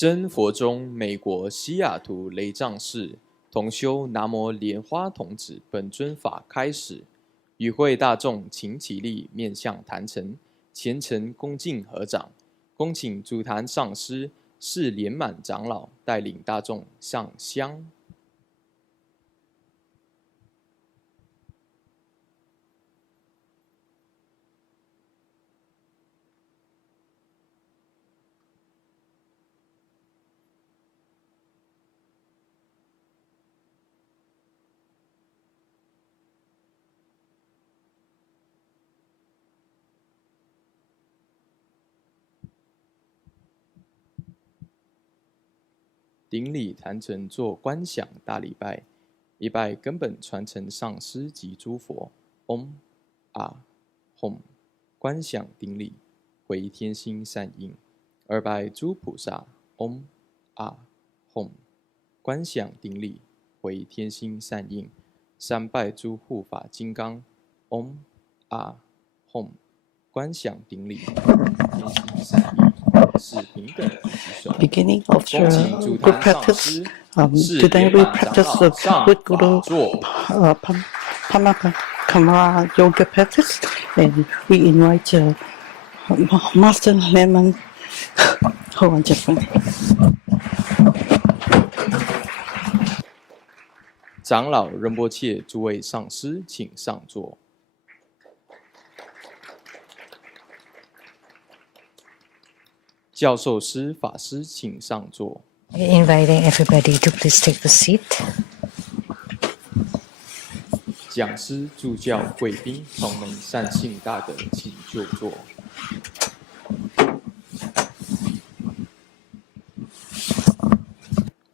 真佛宗美国西雅图雷藏寺同修南无莲花童子本尊法开始，与会大众请起立，面向坛城，虔诚恭敬合掌，恭请主坛上师释莲满长老带领大众上香。顶礼坛城做观想大礼拜，一拜根本传承上师及诸佛，嗡啊吽，观想顶礼，回天心善应；二拜诸菩萨，嗡啊吽，观想顶礼，回天心善应；三拜诸护法金刚，嗡啊吽，观想顶礼，天心善应。Beginning of the group practice. Today we practice the good Guru Padmakumara Yoga practice, and we invite Master Lemon. Hold on just a minute. 长老仁波切诸位上师，请上座。教授师、法师，请上座。Inviting everybody to please take the seat. 讲师、助教、贵宾，同门善信大德，请就座。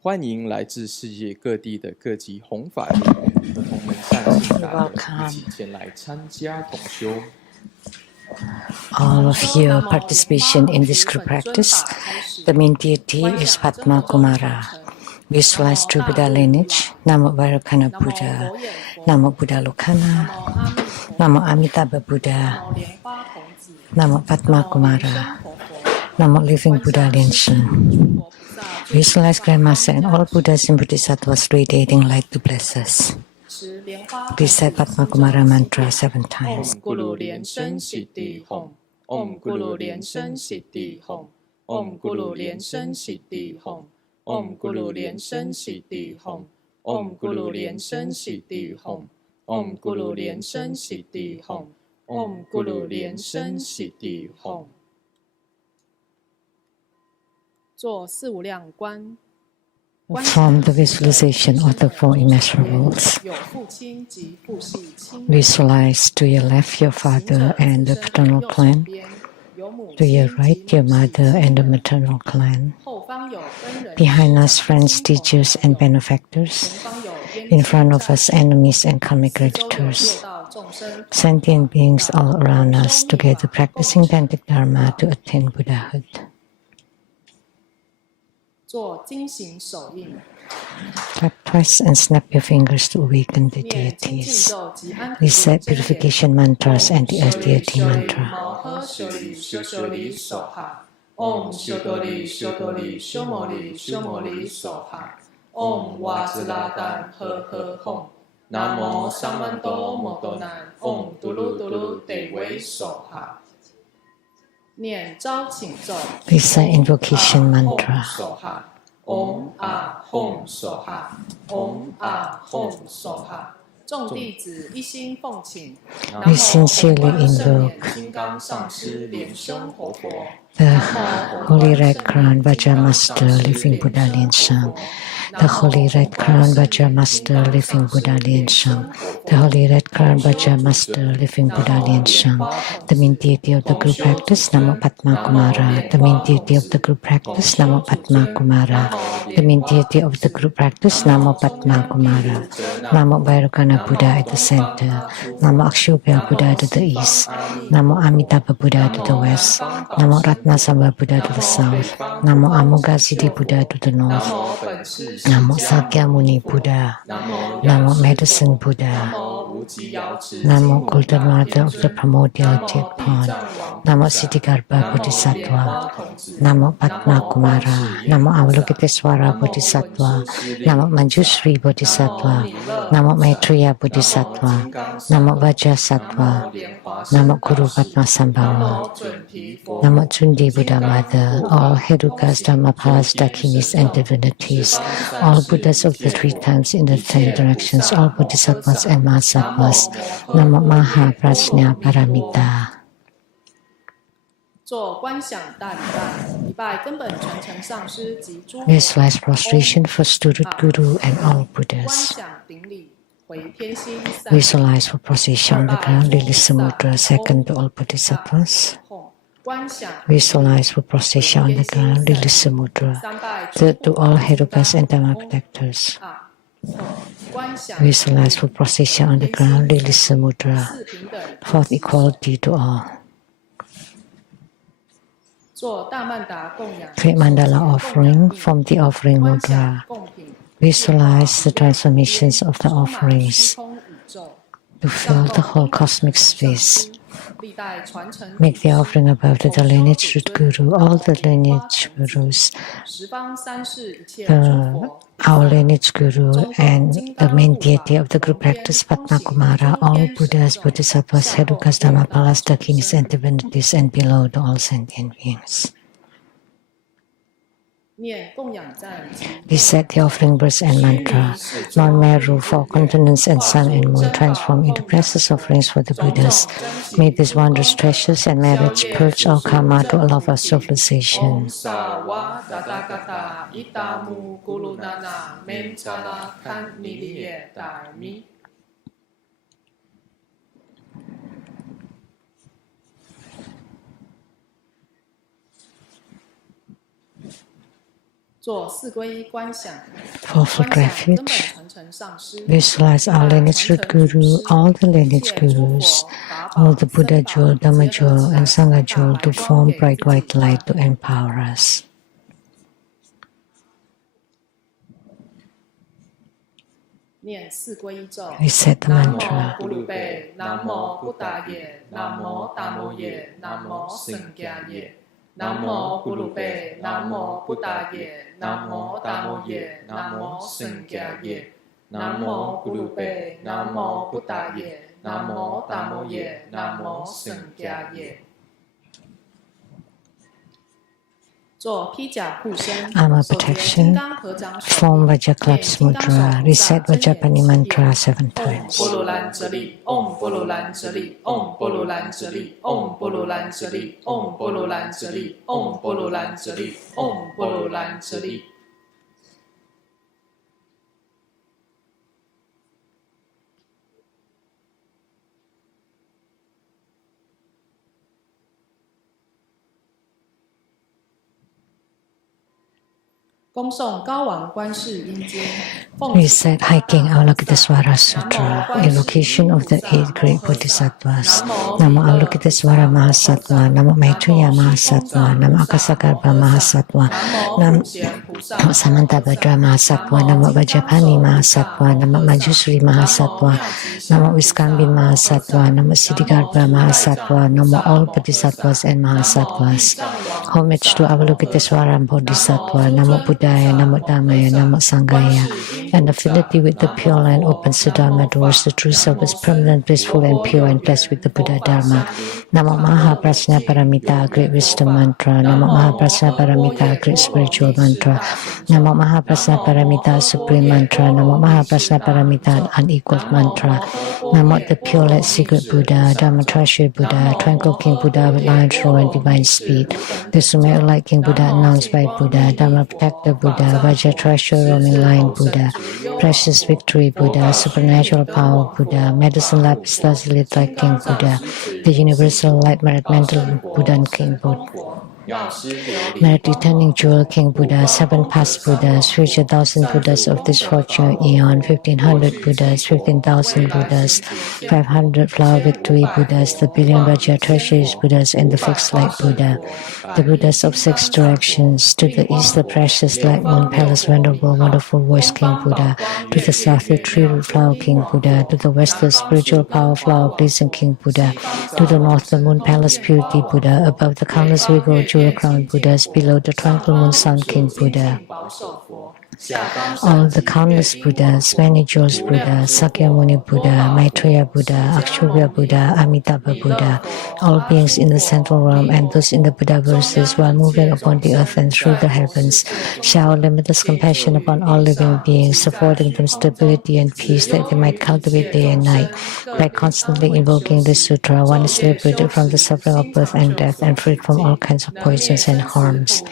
欢迎来自世界各地的各级弘法人员和同门善信大德一起前来参加同修。All of your participation in this group practice. The main deity is Padmakumara. Visualize true Buddha lineage. Namo Vairocana Buddha. Namo Buddha Lokana. Namo Amitabha Buddha. Namo Padmakumara. Namo Living Buddha Lianshan. Visualize Grandmaster and all Buddhas and Bodhisattvas radiating light to bless us. Recite Padmakumara mantra 7 times. Om Guru Lian Shen Siddhi Hom. Om Guru Lian Shen Siddhi Hom. Om Guru Lian Shen Siddhi Hom. Om Guru Lian Shen Siddhi Hom. Om Guru Lian Shen Siddhi Hom. Om Guru Lian Shen Siddhi Hom. Om Guru Lian Shen Siddhi Hom. 做四无量观。From the visualization of the four immeasurables, visualize to your left your father and the paternal clan, to your right your mother and the maternal clan, behind us friends, teachers and benefactors, in front of us enemies and karmic creditors, sentient beings all around us, together practicing Dantic Dharma to attain Buddhahood. 做经行手印。 Clap twice and snap your fingers to awaken the deities. Recite purification mantras and the earth deity mantra. Om Shodoli Shodoli Shomoli Shomoli Soha. Om Wazladan He Hom. Namo Sammanto Motonan. Om Dulu Dulu Dewi Soha. 念招请咒。 Recite invocation mantra. Om Ah Hom Soha. Om Ah Hom Soha. 众弟子一心奉请。 We sincerely invoke 金刚上师莲生活佛。 the Holy Red Crown Vajra Master Living Buddha Lianshan, the Holy Red Crown Vajra Master Living Buddha Lianshan, the Holy Red Crown Vajra Master Living Buddha Lianshan, the main deity of the group practice, Namo Padmakumara, the main deity of the group practice, Namo Padmakumara, the main deity of the group practice, Namo Padmakumara, Namo Vairocana Buddha at the center, Namo Akshobhya Buddha to the east, Namo Amitabha Buddha to the west, Namo Ratnasambha Buddha to the south, Namo Amoghasiddhi Buddha to the north, Namo Sakyamuni Buddha, Namo Medicine Buddha, Namo Golden Mother of the Primordial Jet Pond, Namo Siddhikarma Bodhisattva, Namo Padmakumara, Namo Avalokitesvara Bodhisattva, Namo Manjushri Bodhisattva, Namo Maitreya Bodhisattva, Namo Vajrasattva, Namo Guru Padmasambhava, Namo Chundi Buddha Mother, all Herukas, Dhammapalas, Dakinis, and divinities, all Buddhas of the 3 times in the 10 directions, all Bodhisattvas and Mahasattvas, Namo Maha Padmakumara 做观想大礼拜，礼拜根本传承上师及诸佛。 Visualize prostration for student Guru and all 观 Buddhas. 想顶礼，回天心。 Visualize for prostration on the ground, Lily Samudra, second to all Bodhisattvas. 观想 Visualize for prostration on the ground, Lily Samudra, third to all Herukas and Dhamma protectors. 观想 Visualize for prostration on the ground, Lily Samudra, 四平等。 fourth equality to all. 做大曼达供养。 Create mandala offering from the offering 观想 mudra. 贡品。 Visualize the transformations of the 充满 offerings 虚空宇宙。 to fill the whole cosmic space. 历代传承 Make the offering above to the lineage root guru, all the lineage gurus, 十方三世一切诸佛。 our lineage guru and the main deity of the group practice Padmakumara, all Buddhas, Bodhisattvas, Herukas, Dhammapalas, Dakinis, and divinities, and below to all sentient beings. 念供养赞及 Recite the offering verse and mantra. Mount Meru, 4 continents, and sun and moon transform into precious offerings for the Buddhas. May these wondrous treasures and merits purge all karma to allow our civilization. 萨瓦达达嘎达伊达姆咕噜那那门查拉堪尼利耶达米。 做四皈依观想， Fourfold 根本 refuge. 传承上师， Visualize our lineage root guru, all the lineage gurus, all the Buddha jewel, Dhamma jewel, and Sangha jewel to form bright white light to empower us. 念四皈依咒。 Recite the 南无 mantra. 咕噜贝，南无布达耶，南无达摩耶，南无僧伽耶。南无咕噜贝，南无布达耶，南无达摩耶，南无僧伽耶。南无咕噜贝，南无布达耶，南无达摩耶，南无僧伽耶。做披甲护身， Armor 手结 protection, 金刚合掌手， form Vajraklap's mudra. Recite Vajrapani mantra 7 times. 波罗兰哲利，嗡波罗兰哲利，嗡波罗兰哲利，嗡波罗兰哲利，嗡波罗兰哲利，嗡波罗兰哲利，嗡波罗兰哲利。恭诵高王观世音经，奉 Recite Hiking Avalokitesvara Sutra, evocation of the 8 great bodhisattvas. Namo Avalokitesvara Mahasattva, Namo Maitreya Mahasattva, Namo Akasagarbha Mahasattva, Namo Samantabhadra Mahasattva, Namo Vajrapani Mahasattva, Namo Manjushri Mahasattva, Namo Viskambin Mahasattva, Namo Siddhikarma Mahasattva, Namo all bodhisattvas and mahasattvas. Homage to Avalokitesvara Bodhisattva, Namo Buddhaya, Namo Dhammaya, Namo Sanghaya, and affinity with the Pure Land opens the Dharma doors. The true self is permanent, blissful, and pure, and blessed with the Buddha Dharma. Namo Maha Paramita, great wisdom mantra. Namo Maha Paramita, great spiritual mantra. Namo Maha Paramita, supreme mantra. Namo Maha Paramita, unequaled mantra. Namo the pure light secret Buddha, Dharma treasure Buddha, tranquil King Buddha with lion's roar and divine speed. The Sumer light King Buddha announced by Buddha, Dharma protector Buddha, Vajra treasure roaming lion Buddha, precious victory Buddha, supernatural power Buddha, medicine lapis lazuli light King Buddha, the universal light merit mental Buddha and King Buddha. Merit returning jewel King Buddha, 7 past Buddhas, future 1,000 Buddhas of this fortune eon, 1,500 Buddhas, 15,000 Buddhas, 500 flower victory Buddhas, the billion Vajra treasuries Buddhas, and the fixed light Buddha. The Buddhas of 6 directions, to the east the precious light moon palace venerable wonderful voice King Buddha, to the south the tree root flower King Buddha, to the west the spiritual power flower pleasing King Buddha, to the north the moon palace purity Buddha, above the countless regal jewel crowned Buddhas, below the tranquil moon sun King Buddha. All the countless Buddhas, many jewels Buddha, Sakyamuni Buddha, Maitreya Buddha, Akshobhya Buddha, Amitabha Buddha, all beings in the central realm and those in the Buddha verses while moving upon the earth and through the heavens, shower limitless compassion upon all living beings, affording them stability and peace that they might cultivate day and night. By constantly invoking this sutra, one is liberated from the suffering of birth and death and freed from all kinds of poisons and harms.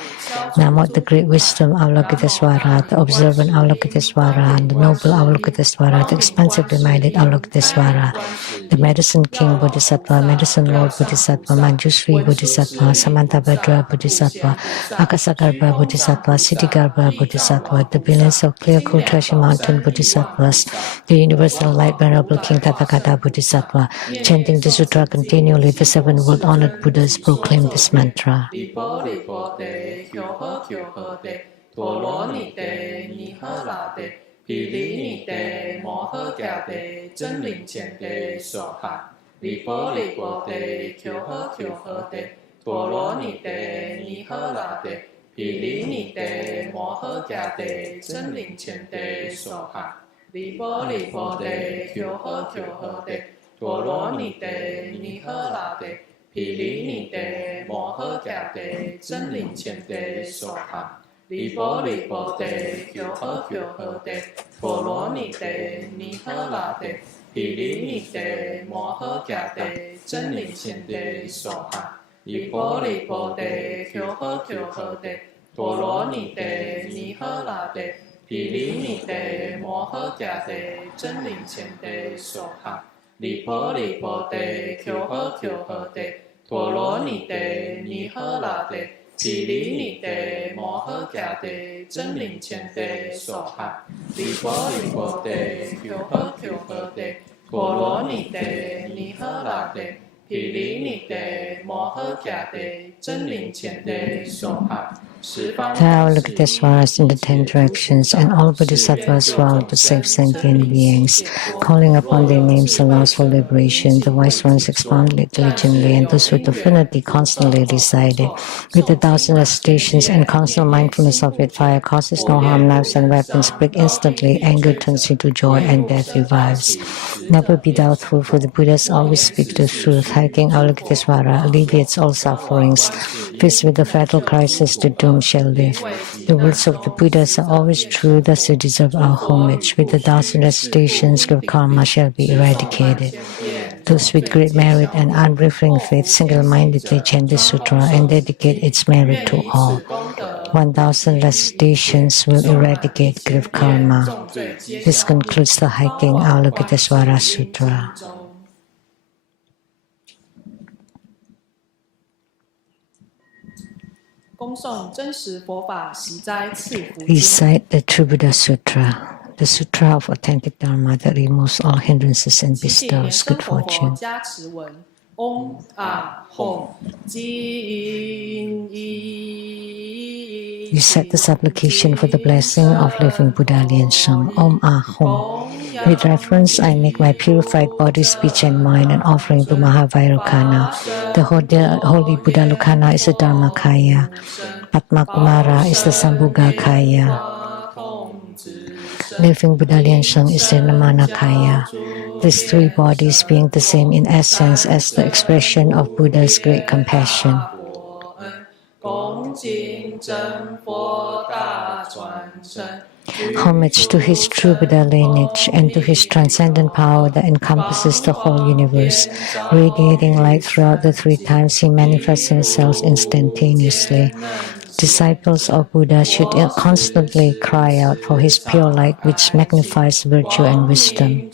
Namo, the great wisdom Avalokitesvara, the observant Avalokitesvara, the noble Avalokitesvara, the expansively minded Avalokitesvara, the medicine king Bodhisattva, medicine lord Bodhisattva, Manjushri Bodhisattva, Samantabhadra Bodhisattva, Akasagarbha Bodhisattva, Siddhigarbha Bodhisattva, the billions of clear cool treasure mountain Bodhisattvas, the universal light venerable King Tathagata Bodhisattva, chanting the sutra continually, the 7 world honored Buddhas proclaim this mantra. Avalokitesvaras in the 10 directions, and all Bodhisattvas vow to save sentient beings. Calling upon their names allows for liberation. The wise ones expound it diligently, and those with affinity constantly recite it. With the 1,000 recitations and constant mindfulness of it, fire causes no harm, knives and weapons break instantly, anger turns into joy, and death revives. Never be doubtful, for the Buddhas always speak the truth. High King Avalokitesvara alleviates all sufferings. Faced with the fatal crisis, the doomed shall live. The words of the Buddhas are always true, thus they deserve our homage. With the 1,000 recitations, grave karma shall be eradicated. Those with great merit and unwavering faith single-mindedly chant this sutra and dedicate its merit to all. 1,000 recitations will eradicate grave karma. This concludes the High King Avalokitesvara Sutra. Recite the True Buddha Sutra, the Sutra of authentic Dharma that removes all hindrances and bestows good fortune. Recite the supplication for the blessing of living Buddha Liansheng. Om Ah Hum. With reference, I make my purified body, speech, and mind an offering to Maha Vairocana. The holy Buddha Lucana is the Dharmakaya. Padmakumara is the Sambhogakaya. Living Buddha Liansheng is the Namanakaya. These 3 bodies being the same in essence as the expression of Buddha's great compassion. Homage to his true Buddha lineage and to his transcendent power that encompasses the whole universe. Radiating light throughout the 3 times he manifests himself instantaneously. Disciples of Buddha should constantly cry out for his pure light which magnifies virtue and wisdom.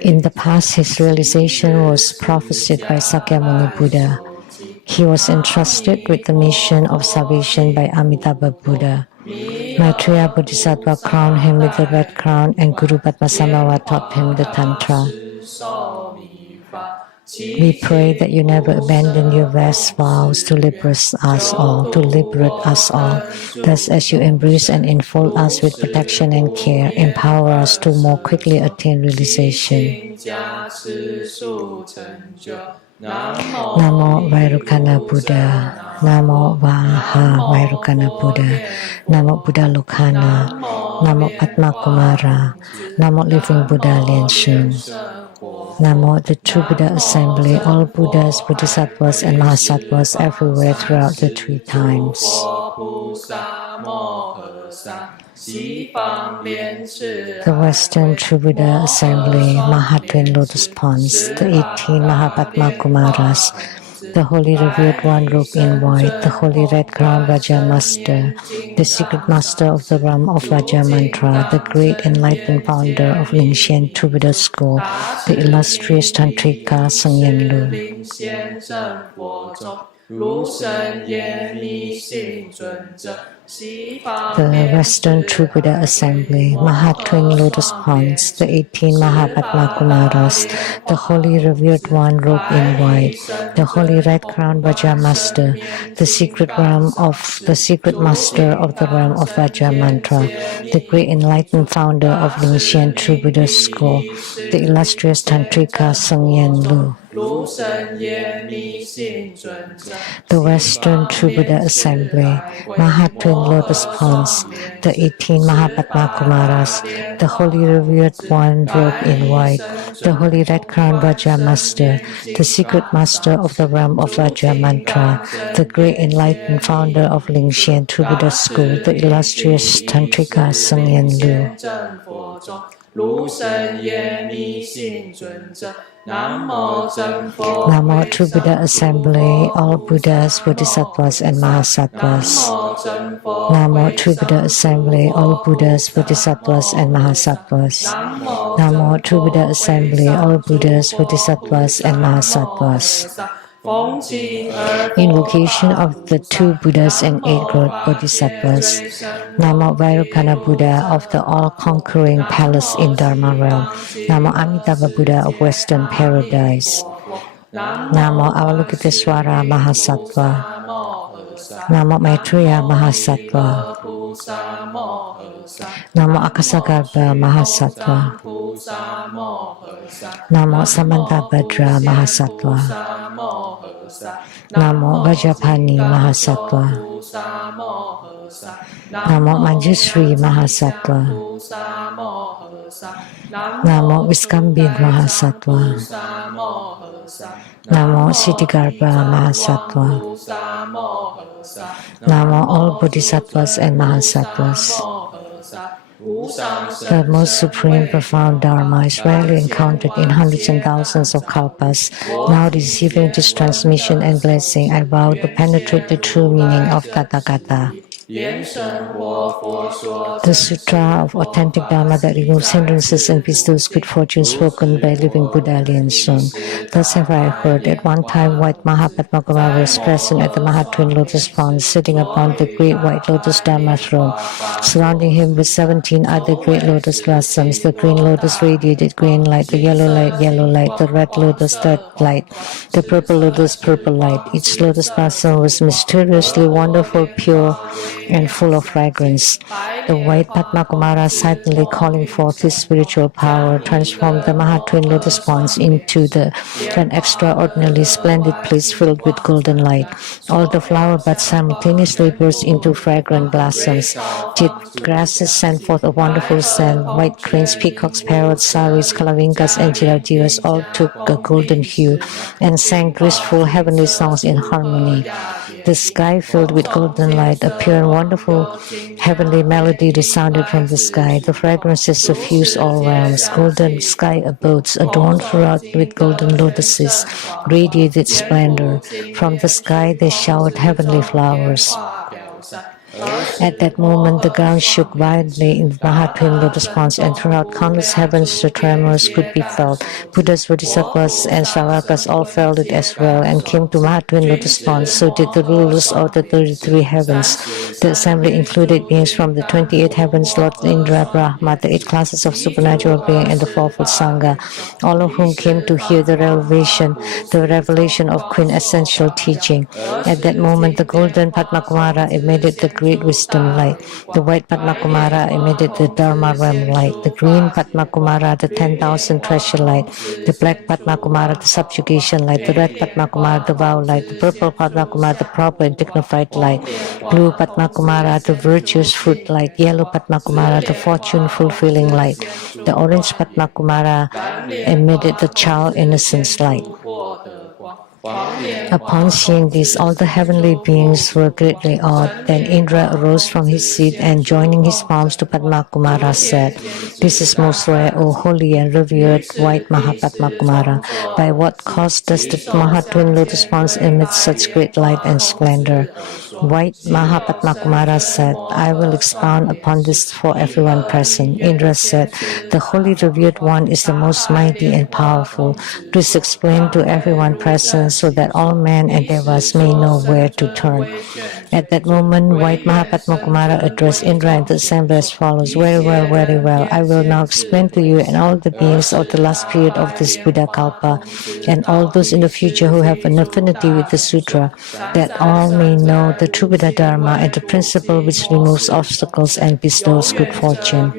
In the past, his realization was prophesied by Sakyamuni Buddha. He was entrusted with the mission of salvation by Amitabha Buddha. Maitreya Bodhisattva crowned him with the red crown, and Guru Padmasambhava taught him the Tantra. We pray that you never abandon your vast vows to liberate us all, Thus, as you embrace and enfold us with protection and care, empower us to more quickly attain realization. Namo Vairukana Buddha, Namo Vaha Vairukana Buddha, Namo Buddha Lokana, Namo Padmakumara, Namo Living Buddha Lianshun. Namo the True Buddha Assembly, all Buddhas, Bodhisattvas and Mahasattvas everywhere throughout the three times. The Western True Buddha Assembly, Maha Twin Lotus Ponds, the 18 Maha Padmakumaras, the Holy Revered One robed in white, the Holy Red Crown Vajra Master, the Secret Master of the realm of Vajra Mantra, the Great Enlightened Founder of Lingxian True Buddha School, the illustrious Tantrika Sangyen Lu. The Western True Buddha Assembly, Maha Twin Lotus Ponds, the 18 Maha Padmakumaras, the Holy Revered One robed in white, the Holy Red Crown Vajra Master, the Secret Master of the realm of Vajra Mantra, the Great Enlightened Founder of Lingxian True Buddha School, the illustrious Tantrika Sangyen Lu. The Western True Buddha Assembly, Maha Twin Lotus Ponds, the 18 Maha Padmakumaras, the Holy Revered One robed in white, the Holy Red Crown Vajra Master, the Secret Master of the realm of Vajra Mantra, the Great Enlightened Founder of Lingxian True Buddha School, the illustrious Tantrika Sangyen Lu. Namo True Buddha Assembly, all Buddhas, Bodhisattvas and Mahasattvas. Namo True Buddha Assembly, all Buddhas, Bodhisattvas and Mahasattvas. Namo True Buddha Assembly, all Buddhas, Bodhisattvas and Mahasattvas. Invocation of the two Buddhas and 8 great Bodhisattvas. Namo Vairukana Buddha of the all-conquering palace in Dharma realm. Namo Amitabha Buddha of Western Paradise. Namo Avalokiteswara Mahasattva. Namo Maitreya Mahasattva. Namo Akasagarbha Mahasattva. Namo Samantabhadra Mahasattva. Namo Vajrapani Mahasattva. Namo Manjusri Mahasattva. Namo Viskambin Mahasattva. Namo Siddhigarbha Mahasattva. Namo all Bodhisattvas and Mahasattvas. The most supreme profound Dharma is rarely encountered in hundreds and thousands of kalpas. Now receiving this transmission and blessing, I vow to penetrate the true meaning of Tathagata. The Sutra of Authentic Dharma that removes hindrances and bestows good fortune spoken by living Buddha Lianshun. Thus have I heard. At one time, white Maha Padmakumara was present at the Maha Twin Lotus Pond, sitting upon the great white lotus Dharma throne. Surrounding him with 17 other great lotus blossoms. The green lotus radiated green light, the yellow light, the red lotus red light, the purple lotus purple light. Each lotus blossom was mysteriously wonderful, pure, and full of fragrance. The white Padmakumara, silently calling forth his spiritual power, transformed the Maha Twin Lotus Ponds into an extraordinarily splendid place filled with golden light. All the flower buds simultaneously burst into fragrant blossoms. Jit grasses sent forth a wonderful scent. White cranes, peacocks, parrots, saris, kalavinkas, and jirajivas all took a golden hue and sang graceful heavenly songs in harmony. The sky filled with golden light, a pure and wonderful heavenly melody resounded from the sky. The fragrances suffused all realms. Golden sky abodes, adorned throughout with golden lotuses, radiated splendor. From the sky they showered heavenly flowers. At that moment, the ground shook violently in the Maha Twin Lotus Ponds, and throughout countless heavens the tremors could be felt. Buddhas, Bodhisattvas, and Savakas all felt it as well and came to Maha Twin Lotus Ponds. So did the rulers of the 33 heavens. The assembly included beings from the 28 heavens, Lord Indra, Brahma, the 8 classes of supernatural being, and the fourfold Sangha, all of whom came to hear the revelation of quintessential teaching. At that moment, the golden Padmakumara emitted the great wisdom light. The white Padmakumara emitted the Dharma realm light. The green Padmakumara, the 10,000 treasure light. The black Padmakumara, the subjugation light. The red Padmakumara, the vow light. The purple Padmakumara, the proper and dignified light. Blue Padmakumara, the virtuous fruit light. Yellow Padmakumara, the fortune fulfilling light. The orange Padmakumara emitted the child innocence light. Upon seeing this, all the heavenly beings were greatly awed. Then Indra arose from his seat and, joining his palms to Padmakumara, said, "This is most rare, O holy and revered white Maha Padmakumara. By what cause does the Maha Twin Lotus Ponds emit such great light and splendor?" White Maha Padmakumara said, "I will expound upon this for everyone present." Indra said, "The holy revered one is the most mighty and powerful. Please explain to everyone present so that all men and devas may know where to turn." At that moment, white Maha Padmakumara addressed Indra and the assembly as follows: "Very well, very well. I will now explain to you and all the beings of the last period of this Buddha Kalpa, and all those in the future who have an affinity with the sutra, that all may know the true Buddha Dharma and the principle which removes obstacles and bestows good fortune."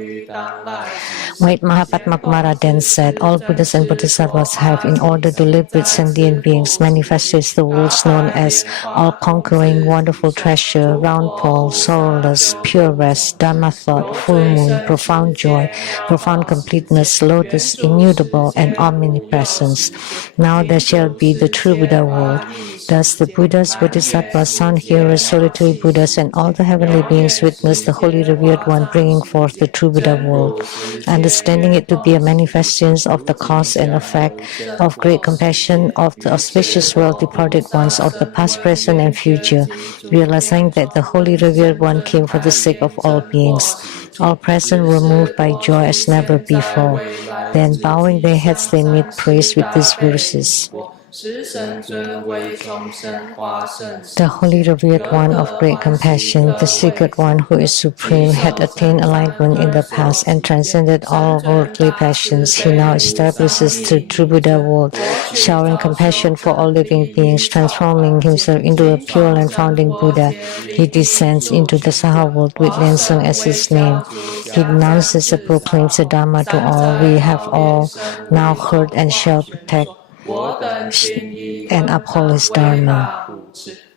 White Maha Padmakumara then said, "All Buddhas and Bodhisattvas have, in order to live with sentient beings, manifested the worlds known as all-conquering, wonderful treasure, round pole, sorrowless, pure rest, Dharma thought, full moon, profound joy, profound completeness, lotus, immutable, and omnipresence. Now there shall be the true Buddha world." Thus the Buddhas, Bodhisattvas, sound hearers, solitary Buddhas, and all the heavenly beings witnessed the holy revered one bringing forth the true Buddha world. Understanding it to be a manifestation of the cause and effect of great compassion of the auspicious well-departed ones of the past, present, and future, realizing that the holy revered one came for the sake of all beings, all present were moved by joy as never before. Then, bowing their heads, they made praise with these verses. The holy revered one of great compassion, the secret one who is supreme, had attained enlightenment in the past and transcended all worldly passions. He now establishes the true Buddha world, showering compassion for all living beings, transforming himself into a pure and founding Buddha. He descends into the Saha world with Lensung as his name. He denounces and proclaims the Dharma to all. We have all now heard and shall protect and uphold his Dharma.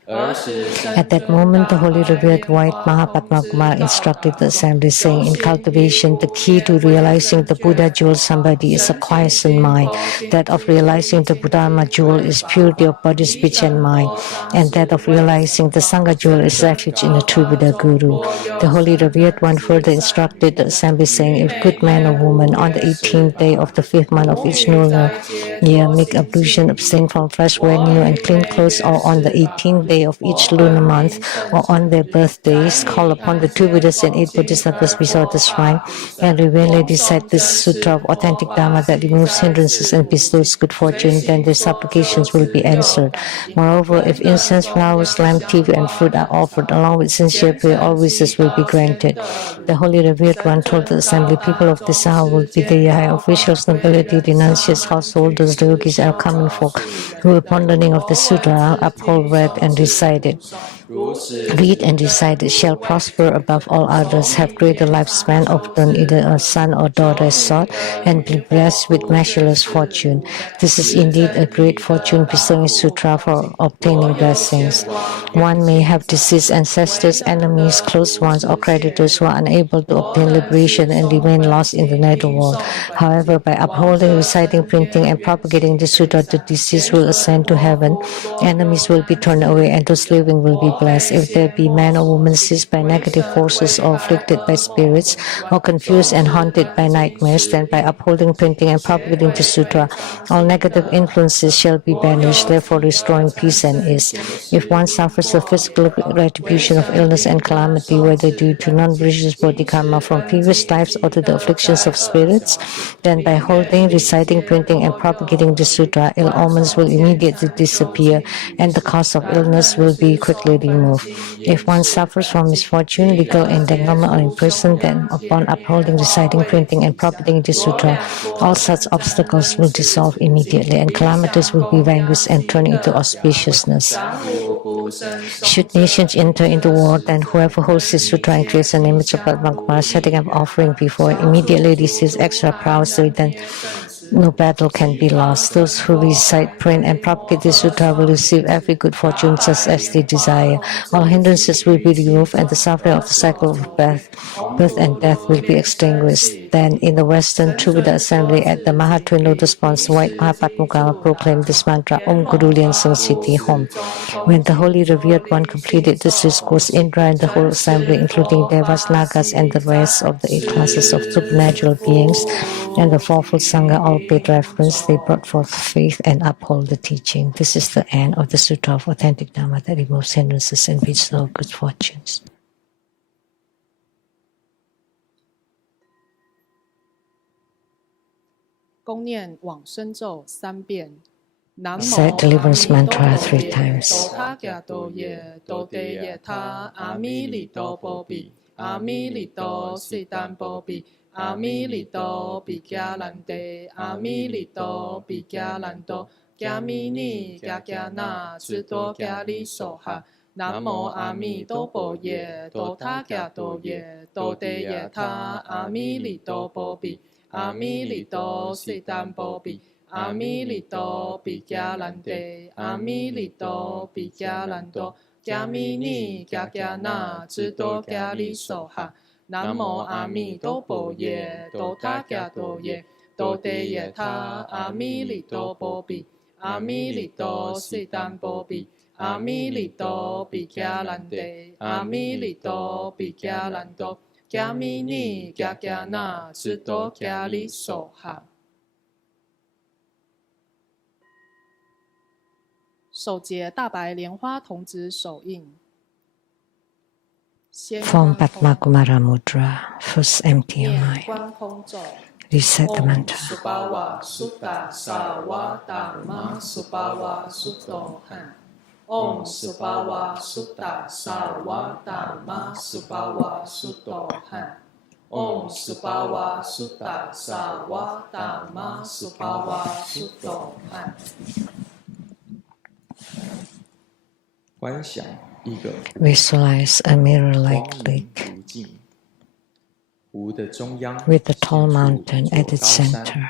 At that moment, the holy revered white Maha Padmakumara instructed the assembly, saying, "In cultivation, the key to realizing the Buddha jewel Sambandhi is a quiescent mind. That of realizing the Dharma jewel is purity of body, speech, and mind. And that of realizing the Sangha jewel is refuge in the true Buddha Guru." The holy revered one further instructed the assembly, saying, "If good man or woman, on the 18th day of the 5th month of each lunar year, make ablution, abstain from flesh, wear new and clean clothes, or on the 18th day of each lunar month, or on their birthdays, call upon the two Buddhas and 8 Bodhisattvas beside the shrine, and reverently recite this sutra of authentic Dharma that removes hindrances and bestows good fortune, then their supplications will be answered. Moreover, if incense, flowers, lamb, tea, and fruit are offered, along with sincere prayer, all wishes will be granted." The holy revered one told the assembly, "People of this hour will be the high officials, nobility, renunciates, householders, the yogis, and common folk, who upon learning of the sutra uphold, read, and recite it. Read and recite it, shall prosper above all others, have greater lifespan, obtain either a son or daughter as sought, and be blessed with measureless fortune. This is indeed a great fortune bestowing sutra for obtaining blessings. One may have deceased ancestors, enemies, close ones, or creditors who are unable to obtain liberation and remain lost in the netherworld. However, by upholding, reciting, printing, and propagating the sutra, the deceased will ascend to heaven, enemies will be turned away, and those living will be blessed. If there be man or woman seized by negative forces or afflicted by spirits or confused and haunted by nightmares, then by upholding, printing, and propagating the sutra, all negative influences shall be banished, therefore restoring peace and ease. If one suffers the physical retribution of illness and calamity, whether due to non-vicious body karma from previous lives or to the afflictions of spirits, then by holding, reciting, printing, and propagating the sutra, ill omens will immediately disappear, and the cause of illness will be quickly removed. If one suffers from misfortune, legal, entanglement, or in prison, then upon upholding, reciting, printing, and propagating the sutra, all such obstacles will dissolve immediately, and calamities will be vanquished and turn into auspiciousness. Should nations enter into war, then whoever holds this sutra and creates an image of Padmakumara, setting up offering before it, immediately receives extra prowess, so then no battle can be lost. Those who recite, print, and propagate the sutra will receive every good fortune just as they desire. All hindrances will be removed, and the suffering of the cycle of birth and death will be extinguished. Then, in the Western True Buddha Assembly at the Maha Twin Lotus Ponds, White Maha Padmakumara proclaimed this mantra: Om Guru Lian Sing Siddhi Hom. When the holy revered one completed this discourse, Indra and the whole assembly, including Devas, Nagas, and the rest of the 8 classes of supernatural beings, and the fourfold Sangha all paid reverence. They brought forth faith and uphold the teaching. This is the end of the Sutra of Authentic Dhamma that removes hindrances and brings all good fortunes. Say deliverance mantra 3 times. Amilito Pikyalante, Amilito Pikyalanto, Kyamini Kyakyana, Tsuto Kyali Soha, Namo Amito Ye, Tota Kyato Ye, Tote Yeta, Amilito Popi, Amilito Sitan Popi, Amilito Pikyalante, Amilito Pikyalanto, Kyamini Kyakyana, Tsuto Kyali Soha, Namo Amito Ye, Tota Kyato Ye, Tote Yeta, Amilito Popi, Amilito Sitan Popi, Amilito Pikyalante, Amilito Pikyalanto, Kyamini Kyakyana, Tsuto Kyali Soha. 手结大白莲花童子手印。 Form Padmakumara Mudra. First empty your mind. Reset the mantra. Supawa Sutta Sawa Dhamma Supawa Suttohan. Om Supawa Sutta Sawa Dhamma Supawa Suttohan. Om Supawa Sutta Sawa Dhamma Supawa Suttohan. 观想一个 Visualize a mirror-like 光明 lake 如镜，湖的中央 with a tall 显出 mountain 一座 at 高 its 山， center,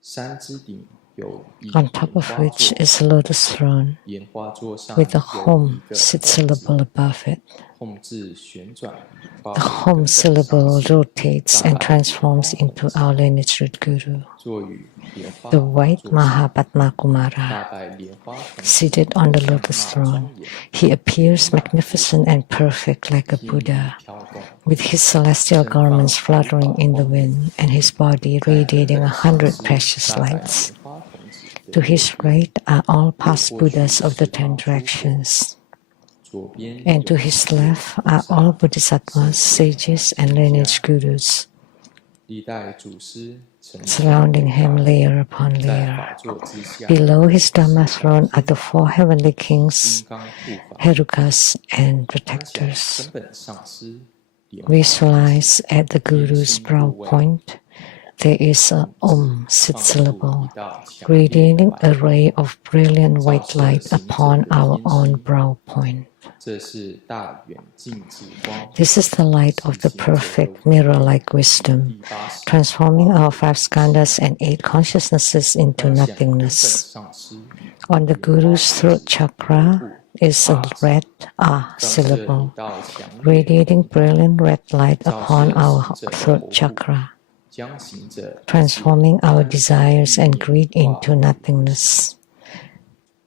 山之顶有一 on 莲 top of 花 which 座， is a lotus throne 莲花座上 with a 有 home 一个 syllable above it. 吽字旋转，报 The 根 home 本 syllable 上师 rotates and transforms into our lineage root guru. 坐于莲花 The white 座 Maha 上，大 Padmakumara, 拜莲花童子 seated on the 相 lotus 貌 throne, 庄严， he appears magnificent and perfect like a 天衣 Buddha, 飘动， with his celestial garments fluttering in the wind and his body 在 radiating 根 100 本上师 precious 大拜 lights. 莲花童子的 To 右 his 边， right are all past 过去 Buddhas of the 十 Ten 方诸佛， Directions, 左边 and 有 to his 十位 left 菩 are 萨 all Bodhisattvas, sages, and lineage gurus. 历代祖师成就 Surrounding him 大 layer upon 在 layer. 法座之下， Below his Dhamma 四 throne 大 are the 4 heavenly 金 kings, 刚护法， Herukas, and 观想 protectors. 根本上师莲花 Visualize at the Guru's brow point there is a Om 放 sit 出 syllable, 一道强烈的 radiating 白 a 光， ray of brilliant 照 white 射 light 行者 upon 的 our 天 own 心， brow point. 这是大远近之光， This is the light of the 是行者的 perfect mirror-like 第 wisdom, 八识 transforming our 5 skandhas and 8 consciousnesses into 观想根本 nothingness. 上师 On the 莲花 Guru's 童 throat 子 chakra 部 is a red Ah 照射一 syllable, 道强烈的 radiating brilliant red light 照 upon 射 our 行者的喉 throat 部， chakra, 将行者 transforming our desires and greed 化 into nothingness.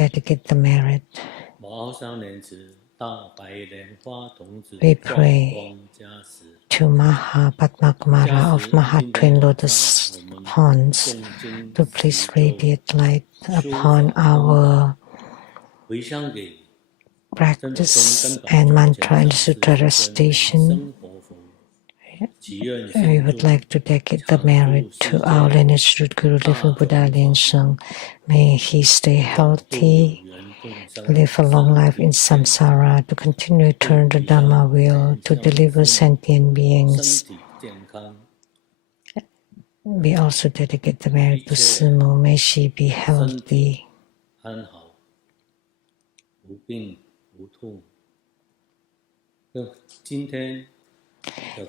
dedicate the merit. We pray to Maha Padmakumara of Maha Twin Lotus Ponds to please radiate light upon our practice and mantra and sutra recitation. We would like to dedicate the merit to our lineage root Guru Living Buddha Lien Seng. May he stay healthy, live a long life in samsara, to continue to turn the Dhamma wheel, to deliver sentient beings. We also dedicate the merit to Simu. May she be healthy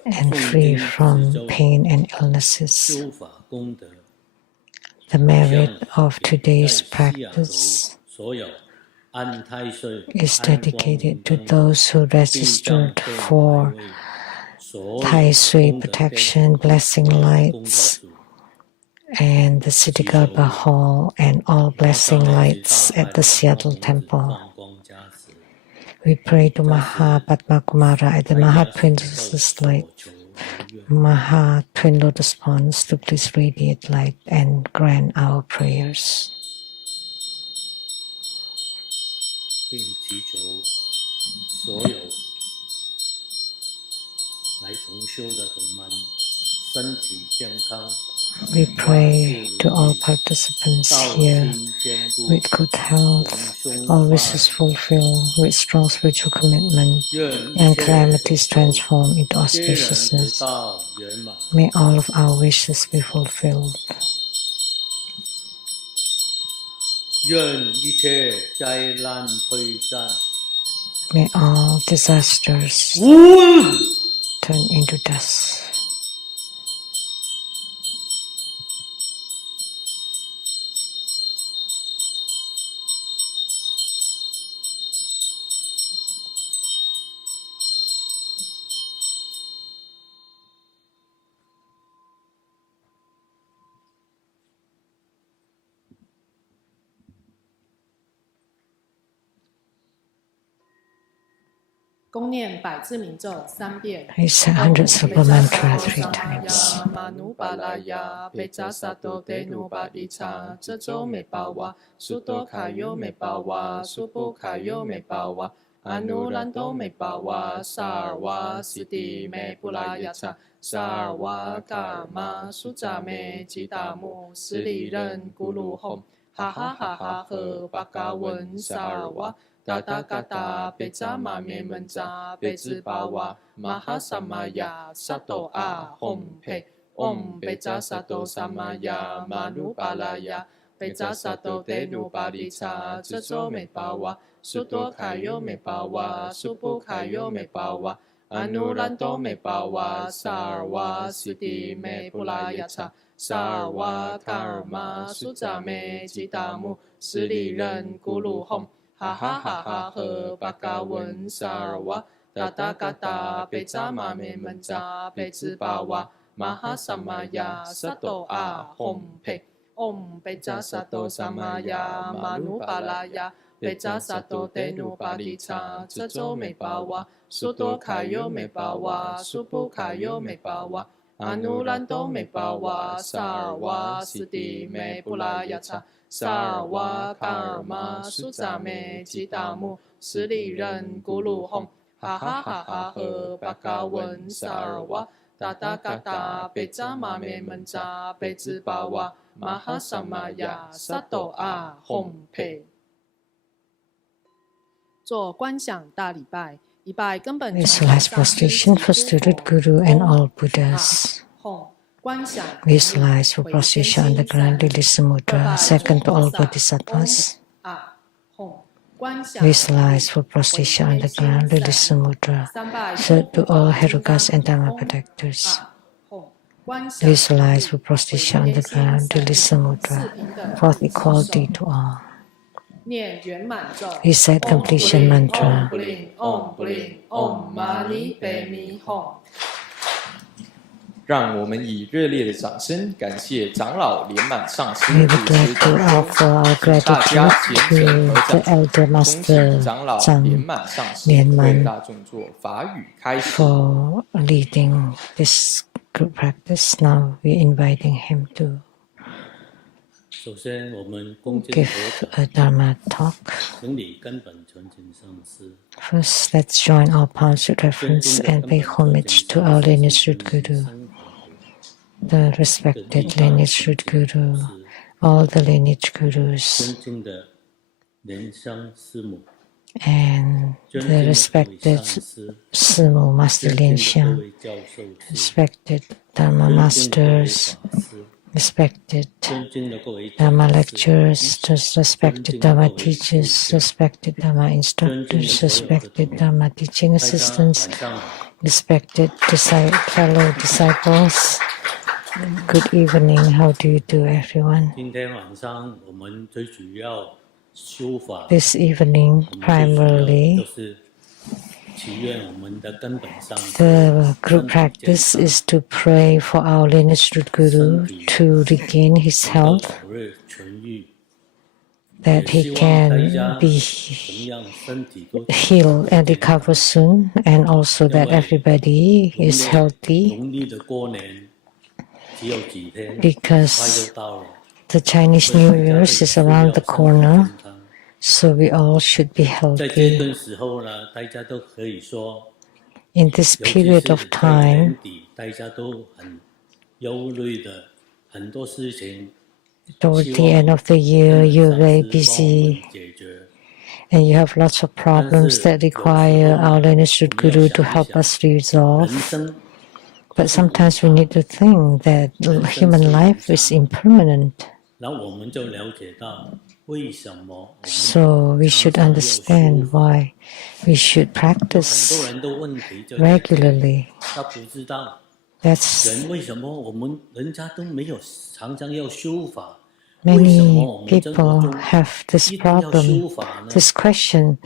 and free from pain and illnesses. The merit of today's practice is dedicated to those who registered for Tai Sui protection, blessing lights, and the Siddhigarbha Hall, and all blessing lights at the Seattle Temple. We pray to Maha Padmakumara at the Maha Twin Lotus Light, Maha Twin Lotus Ponds, to please radiate light and grant our prayers. We pray to all participants here with good health, all wishes fulfilled, with strong spiritual commitment, and calamities transformed into auspiciousness. May all of our wishes be fulfilled. May all disasters turn into dust. I say 100 syllable mantra 3 times. Manupalaya, Pecha Sato Tenu Badicha, Chacho Me Pawa, Suto Kayo Me Pawa, Supo Kayo Me Pawa, Anulanto Me Pawa, Sarwa Siti Me Pulayacha, Sarwa Karma, Suja Me Jitamu, Sri Ren Guru Hom, Ha Ha Ha Ha He Baka Wen Sarwa. Tata kata pecha mame menja pechi bawa maha samaya sato a hom pe om pecha sato samaya manu palaya pecha sato tenu paricha chacho me bawa suto kayo me bawa supu kayo me bawa anulanto me bawa sarwa siti me pulayacha sarwa karma suja me jitamu sri ren guru hom Ha ha ha ha he baka wen sarwa tata kata pecha mame menja pechi bawa maha samaya sato a hom pe om pecha sato samaya manu palaya pecha sato tenu paricha chacho me bawa suto kayo me bawa supu kayo me bawa anulanto me bawa sarwa siti me pulayacha Sarwa Karma Sujame Jitamu Sri Ren Guru Hom Ha Ha Ha Ha He Baka Wen Sarwa Tata Kata Pecha Mame Menja Pechi Bawa Maha Samaya Sato A Hom Pe 做观想大礼拜，礼拜根本 Visualize prostration for student Guru and all Buddhas. Visualize for prostration on the ground, release the mudra, second to all bodhisattvas. Visualize for prostration on the ground, release the mudra, third to all Herukas and Dharma protectors. Visualize for prostration on the ground, release the mudra, fourth equality to all. Recite completion mantra. Om Mani Padme Hum. 让我们以热烈的掌声感谢长老连满上师 We 主 would 持 like to 讲 offer our 说，请大家 gratitude 虔诚 to 合 the 掌， Elder 恭请 Master 长老连 Zhang 满上师 连 为 满大众做法语开始。 for leading this group practice. Now we're inviting him to 首先，我们恭敬 give 合掌， a Dharma talk. 顶礼根本传承上师， First, let's join our palms with 尊 reverence 敬的 and 根 pay 本传 homage 承 to 上 our 师 lineage 及 root 尊 guru, 师生法会 the respected lineage root guru, all the lineage 尊 gurus, 敬的莲香师母， and 尊 the 敬的各位 respected 上师， Simu Master 尊 Lin 敬的各 Xiang, 位教授师， respected Dharma 尊敬的各位 Masters, 法师， respected 尊敬的各位 Dharma 讲师， lecturers, just respected Dharma teachers, respected Dharma 尊敬的 instructors, 所有的 respected 同 Dharma teaching 大家 assistants, 晚上好。 respected fellow disciples. Good evening. How do you do, everyone? 今天晚上我们最主要修法， This evening, 我们最主要 primarily, 就是祈愿我们的根本上师 the group 身体健 practice 康 is to pray for our lineage root guru to regain his 能够 health, 早日痊愈， that 也 he 希望大 can 家 be 同样身体都 heal and recover soon, and also that everybody 农 is 历 healthy, 农历的过年只有几天， because 快就到了， the Chinese 所以 New 大家都 Year 需 is 要 around 身 the 体 corner, 健康。 so we all should be 在这 healthy. 段时候呢，大家都可以说， In this 尤其 period 是 of 在年 time, 底，大家都很忧虑的，很多事情 toward 希 the 望 end of the 根 year, 本 you're 上 very 师帮我 busy 们解决。 and you have lots of 但 problems 是 that 有时 require 候 our 呢， lineage 我 root 们要 guru 想 to 一 help 想， us resolve. 人生 But sometimes we need to think that human life is impermanent. 然后我们就了解到为什么我们 So we 常 should 常要 understand 修法。 why we should 有很 practice 多人的问题就在这里， regularly. 他不知道 That's 人为什么我们人家都没有常常要修法，为什么 many 我们生活 people 中 have this 一定要修 problem, 法呢？ this question.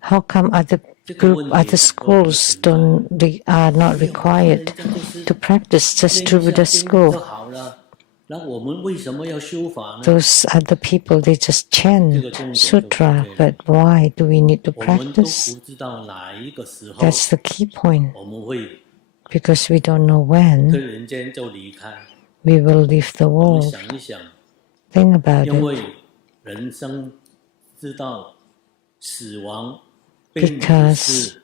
How come other 这个 group, 问题 other 很多不 schools 存在。 are not 没有， required 人家就是 to practice just 念 through 一下 the 经 school? 就好了。那我们为什么要修法呢？ Those other people, they just 这 chant 个重点就是 sutra, 这样。 but why do we need to 我们都 practice? 不知道哪一个时候 That's the key point, 我们会 because we don't know 跟 when 人间就离开。 we will leave the 我们 world. 想一想， Think about 因 it, 为人生知道死亡并不 because 是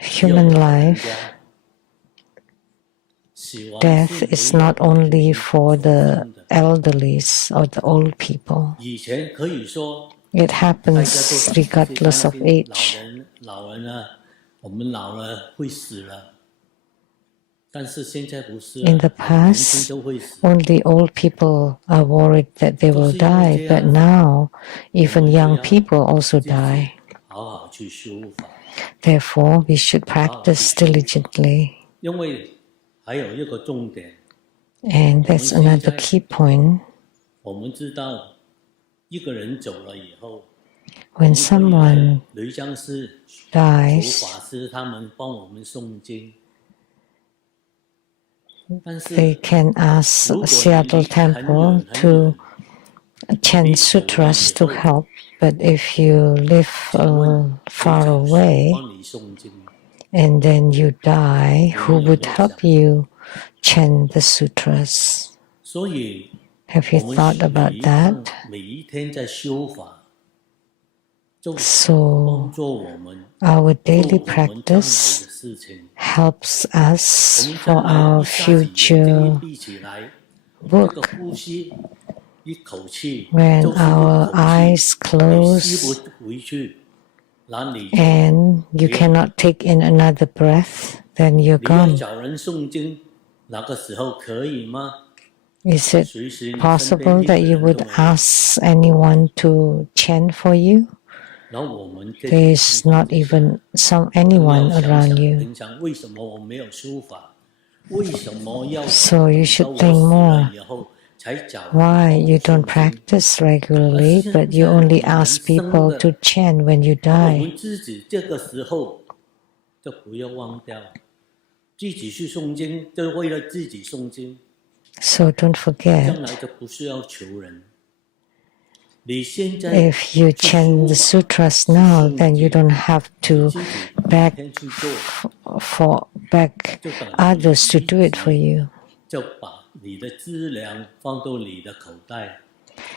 human 要老人 life, 家，死亡 death 是 is 没有 not only 所 for 发 the 生的。 elderlies or the old people. 以前可以说 It 大家都 happens 很担 regardless of 心 age. 老人啊，我们老了会死了。但是现在不是啊， In the 年轻 past, 就会死。 only old people are worried that they will die, but now even young people also die. 好好去修法， Therefore, we should practice diligently. 因为还有一个重点， And that's another key point. 我们知道一个人走了以后， When someone 雷江师、佛 dies, 法师他们帮我们诵经，但 they 是 can ask 如果你 Seattle 离开很 Temple 远很 to 远， chant sutras to help, but if you live 请问 far 谁 away 帮你诵经？ and then you die, who would help you chant the sutras? 所以 Have 我 you 们 thought 每 about 一 that? 趟每一天在修法，就帮 So 助我们 our 做 daily 我们将来的 practice 事情。 helps 我 us 们 for 将来 our 一下子眼睛 future 一闭起来，这个 work. 呼吸一口气 When 就是一 our 口气， eyes 你 close 吸不回去，那你就 and you Yeah. cannot take in another breath, then you're 你要 gone. 找人诵经，那个时候可以吗？ Is it 随时你身边 possible 一个 that you 人 would 都没有， ask anyone to chant for you? 然后我们这 There is not even anyone 要想 around 想 you. 平常为什么我没有修法？为什么要 So you 等 should 到我 think 死 more. 了以后才找人 Why 帮 you 我 don't 诵经？ practice regularly, but you only ask people to chant when you 我 die? 们自己这个时候就不要忘掉，自己去诵经，就为了自己诵经， So don't 将 forget, 来就不需要求人。你现在 if you 去 chant the 修法， sutras now, then you don't have 你 to 自己 beg 每天去做， beg 就等于 others to 你 do it 自 for 己 you. 就把你的资粮放到你的口袋。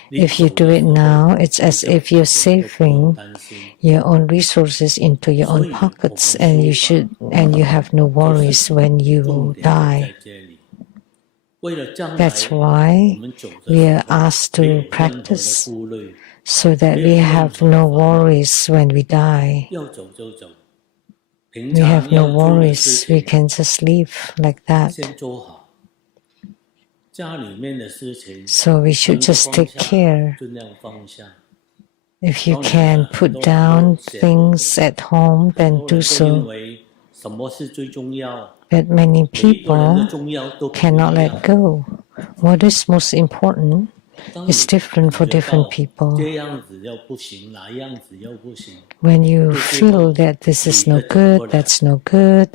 你 If you 走 do 的 it 时候， now, it's 你 as 就 if 一 you're 点都不用 saving 担心。 your own resources into your 所 own 以我 pockets, 们 and 修法 you have no 就 worries 是 when 重 you 点就在 die. 这里。为了将 That's 来 why 我们走的 we 时 are 候 asked 没 to 有任何的 practice 顾虑， so that 没 we 有任 have 何的 no 烦恼， worries when we die. 要走就走。平 We 常 have no 要做的事 worries. We 情 can just live like that. 先做好，家里面的事情 So we should 能够 just 放 take 下， care. 尽量放下。 If you 当然 can 了，很 put 多人都 down 舍不 things 得， at home, 很 then 多 do 人都认 so. 为什么是最重要， But many 每一个人的 people 重要都不 cannot 一样。 let go. What is most important 当 is 你 different 感 for 觉 different 到 people. 这样子又不行，那样子又不行， When you 到最后 feel that this 你 is no 的走不 good, 了。 that's no good,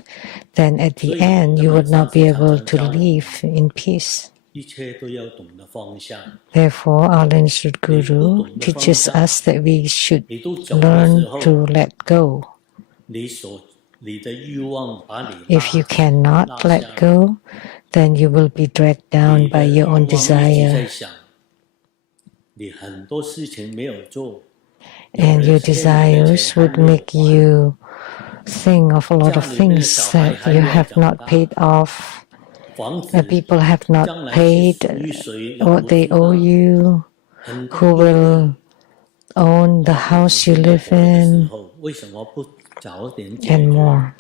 then at 所 the 以 end 根 you would 本上 not 是 be 常 able 常 to 教我们， live in peace. 一切都要懂得放下。 Therefore, our Linsud 你不 Guru 懂得放 teaches 下， us that we should 你都走的时 learn 候， to let go. 你的欲望把你 If you 拉 cannot 下 let 来， go, then you will be dragged 你 down by 的 your 欲 own 望一直在 desire, 想，你很多事情没有做，有 and 人 your 欠你的 desires 钱还 would 没有 make 还， you think of a lot 家 of 里面的 things 小孩 that 还 you 没有 have 长 not 大， paid off. 房 The 子 people have 将 not 来是 paid 属于谁又 what 不 they 知 owe 道， you, 很多 who 忧虑。 will own the 当我们 house you 现在 live 活的时 in, 候，为什么不早点解 and 决？ more.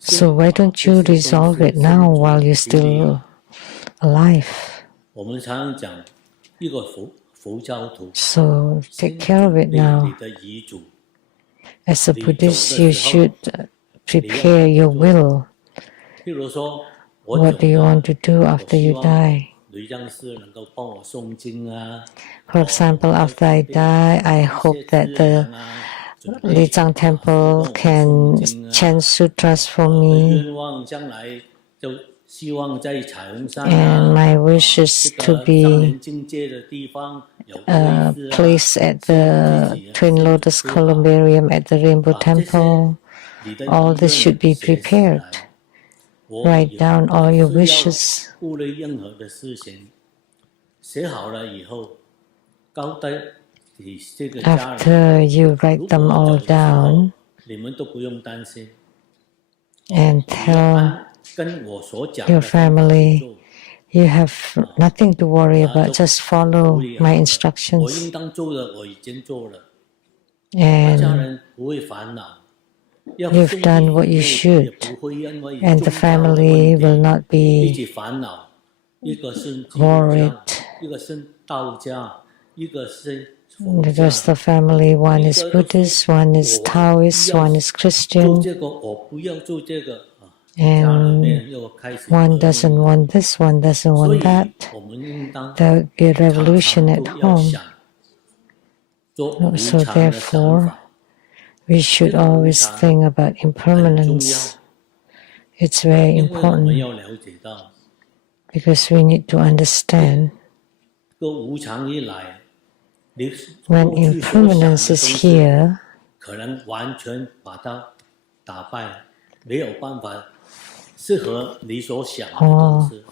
先 So why 把 don't 这 you 些东 resolve 西 it 先 now 处 while you're 理 still 好。 alive? 我们常常讲，一个佛教徒 So 先 take care of 准 it 备 now. 你的遗嘱， As a 你走 Buddhist, 的 you 时候， should prepare your will. 譬如说，我 What 走 do you 了， want to do 我 after 希 you 望 die? 吕将士能够帮我诵经啊， For example, 我要 after I 准备 die, I 一 hope 些 that 资 the 粮啊，准备 Lizang 法师帮 Temple 我诵 can 经啊。 chant sutras for 我的 me, 愿望将来就希望在彩虹山 and 啊， my 这 wishes to 个上 be 人境界的地方有 a 位置啊， place at 先 the 自己 Twin 先 Lotus 准备好， Columbarium at the Rainbow 把这些 Temple. 你的 All 遗 this should 愿 be 写起 prepared. 来。我 Write 也 down 不 all your 需要 wishes. 顾虑任何的事情，写好了以后，交代给这个家人。 After you 如 write 果 them 我 all 走的时候， down 你们都不用担心， and 只要 tell 按跟我所讲 your 的方法去 family 做。 you have nothing to worry 啊， about, 就 just 可 follow 以 my 好了。我 instructions. 应当做的我已经做了，家 And 人不会烦恼。要 you've 兄 done 弟 what 姐 you 妹 should, 也不会因为 and the 宗教的 family 问 will 题 not 一 be 起烦恼。一个是基督 worried 教，一个是道家，一个是佛教。 because the family, one 一 is 个都说 Buddhist, one is 我 Taoist, 要 one is 做 Christian, 这个，我不要做这个啊。家里 and 面又开始 one 革 doesn't 命了。 want this, one doesn't 所 want 以 that. 我们应当 There will be a 常 revolution 常 at 都要 home. 想做无 So 常的想 therefore, 法， we should 这个无 always 常 think about 很重 impermanence. 要。 It's very 因为我们 important 要了解到， because we need to understand 这个无常一来，你 when 过去所想的 impermanence 东 is 西， here, 可能完全把它打败，没有办法适合你所想的东西。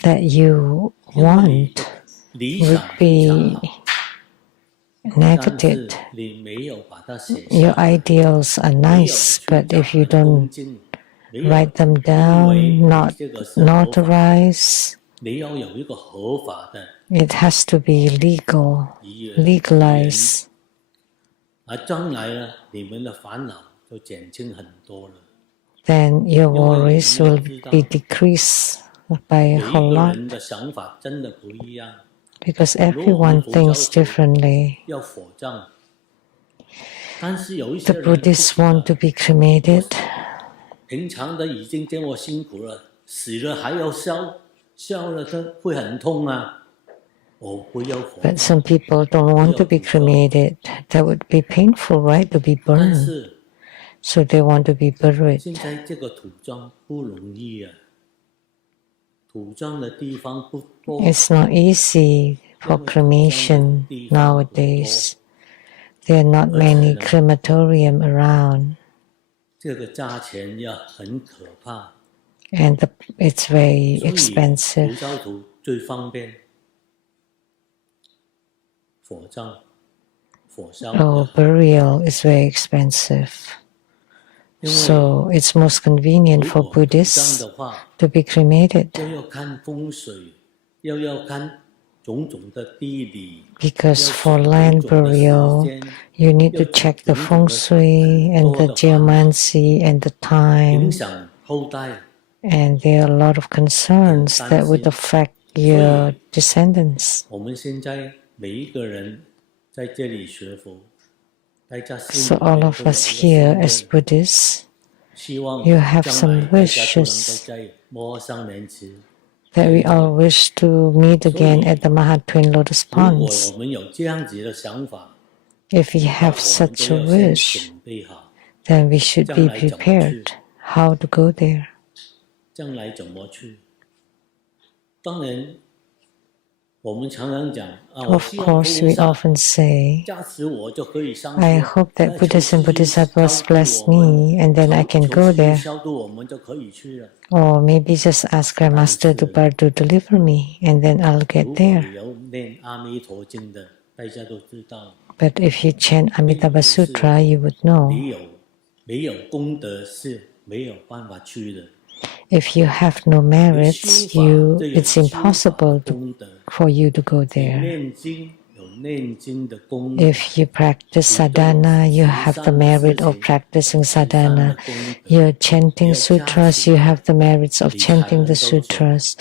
that you 因为你 want 的理 would 想非常 be 好，但 negative. 是你没有把它写 Your 下来， ideals are 没有 nice, 去 but 找 if you 人恭 don't 敬，没有 write them 因为 down, 你 not 这个是合法， notarize, 你要有一个合法的 it has to be legal, 遗愿， legalize. 而将来呢，你们的烦恼就减轻很多了。 Then your 因为我们 worries 要 will 知道， be decreased by 每 a 一 whole 个 lot 人的想法真的不一样。 because 如果我们 everyone 佛教 thinks 徒 differently. 要火葬，但是有一 The 些人不 Buddhists 行 want 啊 to be cremated. 平常的已经这么辛苦了，死了还要烧，烧了它会很痛啊。我不要火 But 葬， some people don't want to be cremated. That would be painful, right? To be 但 burned. 是 so they want to be buried. 现在这个土葬不容易啊，土葬的地方不多。 It's not easy for cremation nowadays. There are not many crematorium around. 这个价钱要很可怕， And it's very 所以土 expensive. 烧土最方便，火葬、火烧。 Oh, burial is very expensive. 因为 So it's most convenient 如 for 果土葬 Buddhists 的话， to be cremated 要看风水，要看种种的地理。 because for land burial, you need to check the feng shui and the geomancy and the 影 time. 响后代， And there are a lot of concerns that would affect your descendants. 我们现在每一个人在这里学佛，大家心 So 里 all 面 of 都有 us 一个 here 心 as 愿， Buddhists, 希望 you have 将 some 来大家都能够 wishes 在摩上莲池。 that we all wish to meet again at the Maha Twin Lotus 如果 Ponds. 我们有这样子的想法， If we 那 have 我们 such 都 a 要先 wish, 准备好， then we should be 将来怎么去？ prepared how to go there. 将来怎么去？当然，我们常常讲啊，我 Of 希望 course, 菩 we 萨 often say, 加持我就可以上 I 去。 hope that 那 Buddhas and 求师父 Bodhisattvas 超度 bless 我们， me and then I can 求 go 师父 there. 消度我们就可以去了。 Or maybe just ask Grandmaster to deliver me and then I'll 如 get 果 there. 有念阿弥陀经的，大家都知道， But if you chant Amitabha Sutra, you would know. 没有功德是没有办法去的。 If you have no 有 修 merits, 法就有 it's 修法 impossible 的功德， for you to go 有 there. 念经有念经的功德。 If you practice sadhana, you have the merit of practicing sadhana. You're chanting sutras, you have the merits of chanting the sutras.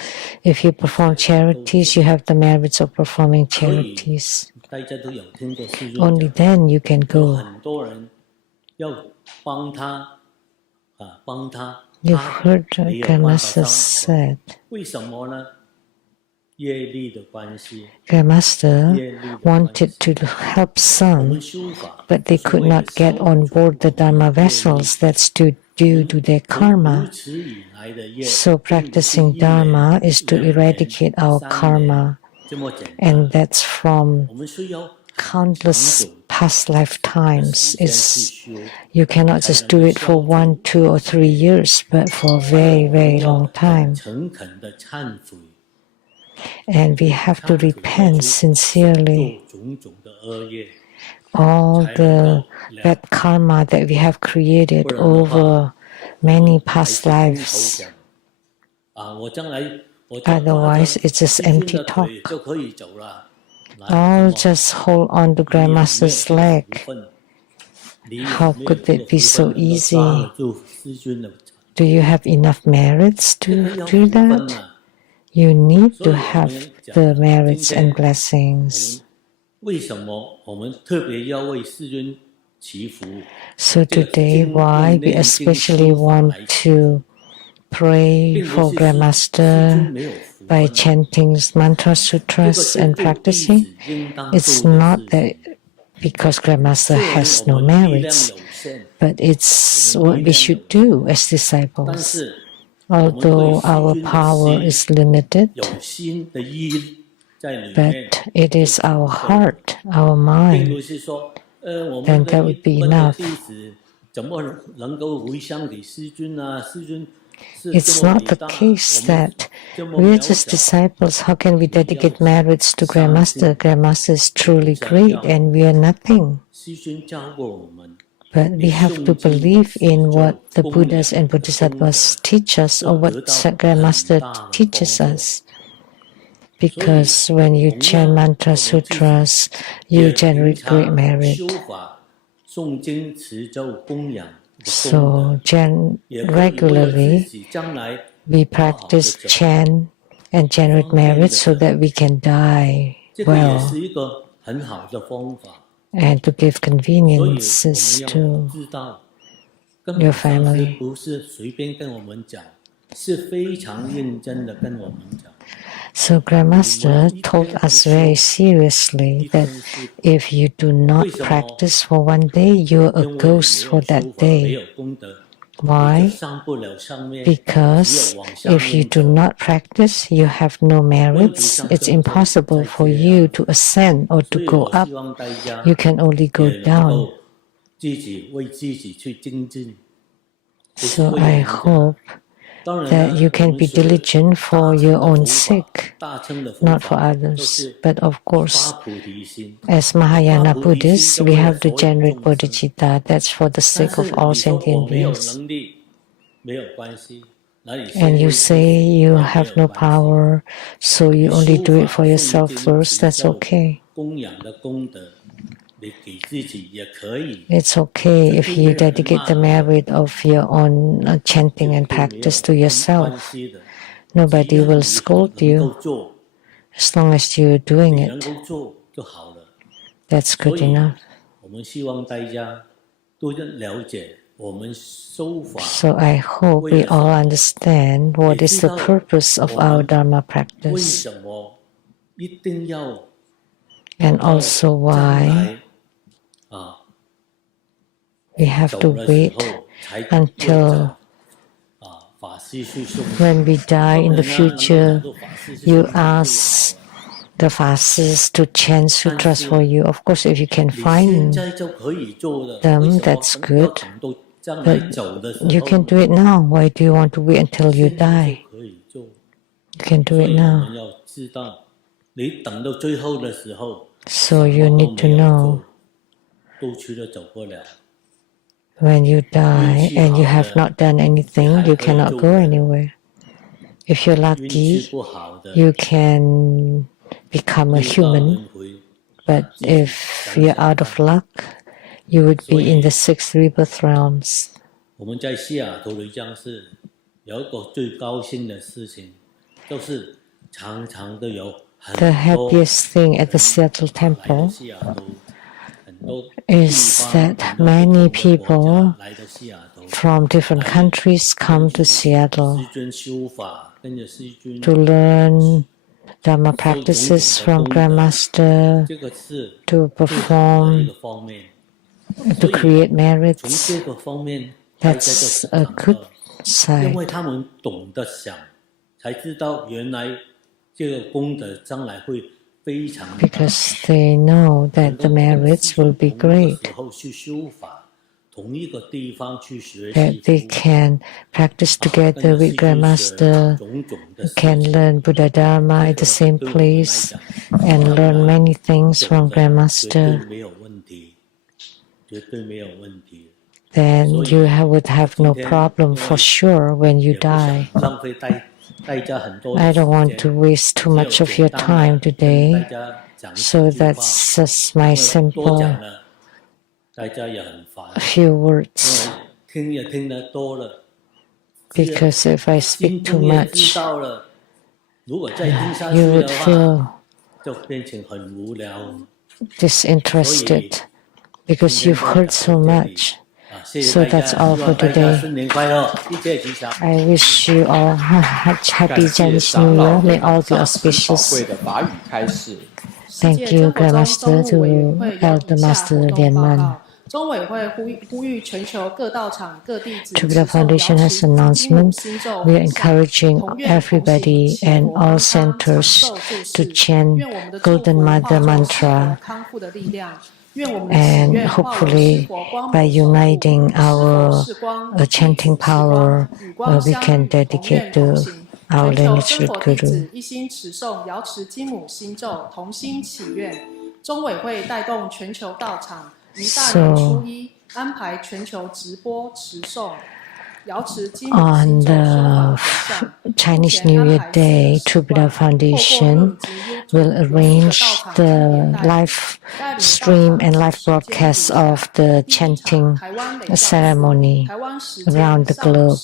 If you perform charities, you have the merits of performing charities. 大家都有听过师尊 Only 讲， then you can 有 go. 很多人要帮他帮他， You've 他 heard 没有办法 Grandmaster 上。 said, 为什么呢？业力的关系， Grandmaster 业力的关 wanted 系。 to help 我 some, 们修法， but they 就是 could 为了 not get 消 on 除 board the 我们 Dharma 的业力 vessels that's due to their 从 karma. 如此以来的业， So 并不是 practicing 一年 Dharma is to 2年 eradicate our 3年 karma, 这么简单。 and that's from 我们需要 countless 长久 past 的 lifetimes. 时间去 It's 修， you cannot just do it for 1, 2, or 3 years, but for a very, very long 要 time. 诚恳的忏悔， And we have to 忏悔 repent 要去 sincerely 做种种的恶业， all 才能 the 够 bad karma that we have created 不然的话 over many 还 past 是空头 lives. 讲啊，我将来我就 Otherwise, 抓着 it's just 师尊 empty 的 talk. 腿就可以走了。哪有 I'll 这么 just hold on to 你有没有 Grandmaster's 这个 leg. 福分？你有 How 没有 could 这 it 个 be 福 so 分能够抓 easy? 得住师尊的？ Do you have enough merits 这个 to 要 do 福分 that? 啊！ You need 所 to 以我 have 们讲 the 今 merits 天 and 我们 blessings. 为什么我们特别要为世尊祈福？ So 这个 today, 经 why 用 we 念经 especially 修法 want 来祈， to pray 并不 for 是师尊 Grandmaster 没有福 by 分， chanting mantra 这个 sutras 是 and 做弟 practicing. 子应当 It's 做的 not 事 that 情。 because Grandmaster 虽然 has 我 no 们力量 merits, 有限， but it's 我们 what 力 we 量 should 有限， do as 但 disciples. 是我们对 Although 师 our 尊的 power 心 is limited, 有心的意在里 but 面， it is 就 our 足够了。 heart, our 并 mind, 不是说，我 then 们的 that 一 would be 般的 enough. 弟子怎么能够回向给师尊啊？师尊是 It's 这么 not 伟 the 大， case 我们 that 这么 we're 渺 just 小。 disciples. How can we dedicate merits to 相 Grandmaster? 信 Grandmaster is truly 想 great 要 and we are nothing. 师尊教过我们， But we 你 have 诵 to 经 believe 持 in 咒 what the 供 Buddhas 养 and 的功 Bodhisattvas 德， teach us 就 or 得 what 到很 Grandmaster 大的帮 teaches 助。 us. 所以 Because when you 同 chant 样，我 mantra 们自己 sutras, you 也平 generate great 常 merit. 修法、诵经、持咒、供养的功 So 德，也可以为了自 regularly 己将来 we 好好的 practice 走。 chant and generate 方便的 merits so 走， that we can die 这个也 well 是一个很好的方法。 and to give 所以我 conveniences 们要 to 知道，根 your 本上是 family. 不是随便跟我们讲，是非常认真的跟我们讲。So Grandmaster told us very seriously that if you do not practice for one day, you're a ghost for that day. Why? Because if you do not practice, you have no merits. It's impossible for you to ascend or to go up. You can only go down. So I hope that you can be diligent for your own sake, not for others. But of course, as Mahayana Buddhists, we have the generic bodhicitta. That's for the sake of all sentient beings. And you say you have no power, so you only do it for yourself first. That's okay. It's okay if you dedicate the merit of your own chanting and practice to yourself. Nobody will scold you as long as you're doing it. That's good enough. So I hope we all understand what is the purpose of our Dharma practice, and also why we have to wait until when we die in the future. You ask the Fasis to chant sutras for you. Of course, if you can find them, that's good. But you can do it now. Why do you want to wait until you die? You can do it now. So you need to know when you die and you have not done anything, you cannot go anywhere. If you're lucky, you can become a human. But if you're out of luck, you would be in the 6 rebirth realms. The happiest thing at the Seattle temple is that many people from different countries come to Seattle to learn Dharma practices from Grandmaster, to perform, to create merits. That's a good side. Because they know that the merits will be great, that they can practice together with Grandmaster, can learn Buddha Dharma at the same place, and learn many things from Grandmaster. Then you would have no problem for sure when you die. I don't want to waste too much of your time today, so that's just my simple few words. Because if I speak too much, you would feel disinterested because you've heard so much. So that's all for today. I wish you all happy Chinese New Year. May all be auspicious. Thank you, Grandmaster, to Elder Master Lianman. Buddha Foundation has an announcement. We are encouraging everybody and all centers to chant Golden Mother Mantra. And hopefully, by uniting our chanting power, we can dedicate to our lineage root Guru. So, on the Chinese New Year Day, True Buddha Foundation will arrange the live stream and live broadcast of the chanting ceremony around the globe.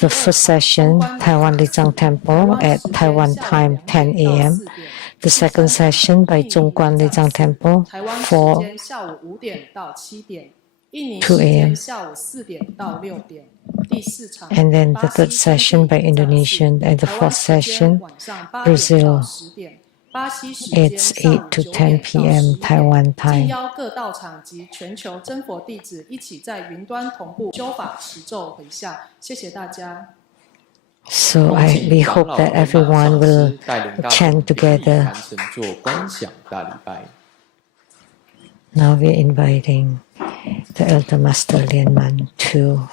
The first session, Taiwan Lizang Temple at Taiwan time 10 a.m. The second session by Zhongguan Lizang Temple, 4印尼 2 时 a.m. 间下午4点到6点。第4场 And then the 巴西 third session by 兄弟 Indonesian, and the 台湾 fourth 时间 session 晚上8点到 Brazil. 10点，巴西时间 It's 上午 8 to 9 10 点到 p.m. 11点。 Taiwan 敬 time. 邀各道场及全球真佛弟子一起在云端同步修法持咒回向，谢谢大家。 So 恭 we 请长 hope 老 that 圆满 everyone 上 will 师带领大 chant 众顶礼 together. 坛城做观想大礼拜。 Now we're inviting the Elder Master Lianman to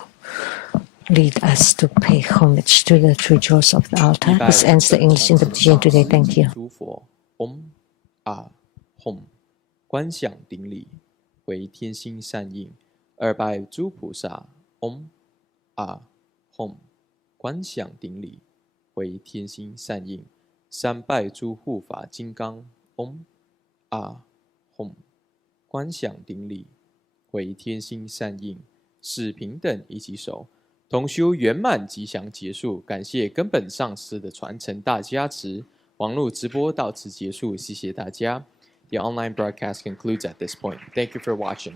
lead us to pay homage to the three jewels of the 礼 altar. 拜 This 根 ends the 本 English 传承 interpretation 上 today. 师 Thank 及 you. 诸佛，Om Ah Hom，观想顶礼为天心善应。2拜诸菩萨，Om Ah Hom，观想顶礼为天心善应。3拜诸护法金刚，Om Ah Hom，观想顶礼为天心善应。4平等一起手。 同修圆满吉祥结束，感谢根本上师的传承大加持。网络直播到此结束，谢谢大家。The online broadcast concludes at this point. Thank you for watching.